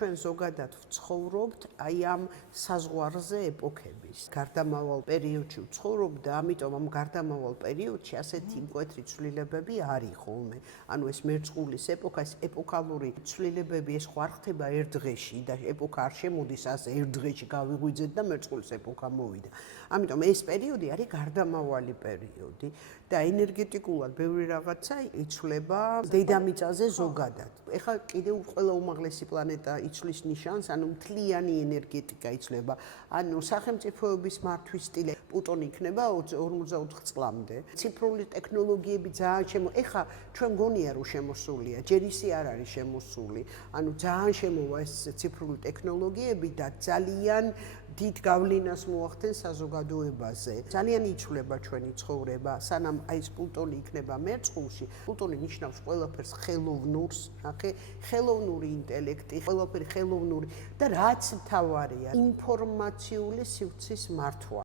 ჩვენ ზოგადად ვცხოვრობთ აი ამ საზღვარზე ეპოქების. გარდამავალ პერიოდში ვცხოვრობ და ამიტომ ამ გარდამავალ პერიოდში ასეთი მკვეთრი ცვლილებები არის ხოლმე. ანუ ეს მერწყულის ეპოქა, ეს ეპოქალური ცვლილებები ეს ხო არ ხდება ერთ დღეში და ეპოქა არ შემოდის ასე ერთ დღეში გავიღვიძეთ და მერწყულის ეპოქა მოვიდა. ამიტომ ეს პერიოდი არის გარდამავალი პერიოდი და ენერგეტიკულად ბევრი რაღაცა იცვლება დედამიწაზე ზოგადად. ეხლა კიდევ ყველა უმაღლესი პლანეტა იცვლის ნიშანს, ანუ მთლიანი ენერგეტიკა იცვლება. ანუ სახელმწიფოების მართვის სტილი პლუტონი იქნება 54 წლამდე. ციფრული ტექნოლოგიები ძალიან ეხლა ჩვენ გონია რომ შემოსულია, ჯერ ისე არ არის შემოსული. ანუ ძალიან შემოვა ეს ციფრული ტექნოლოგიები და ძალიან დიდ გავლენას მოახდენს საზოგადოებაზე. ძალიან იცვლება ჩვენი ცხოვრება, სანამ აი ეს პლუტონი იქნება მერწყულში. პლუტონი ნიშნავს ყველაფერს ხელოვნურს, ნახე, ხელოვნური ინტელექტი, ყველაფერი ხელოვნური და რაც მთავარია, ინფორმაციული სივრცის მართვა.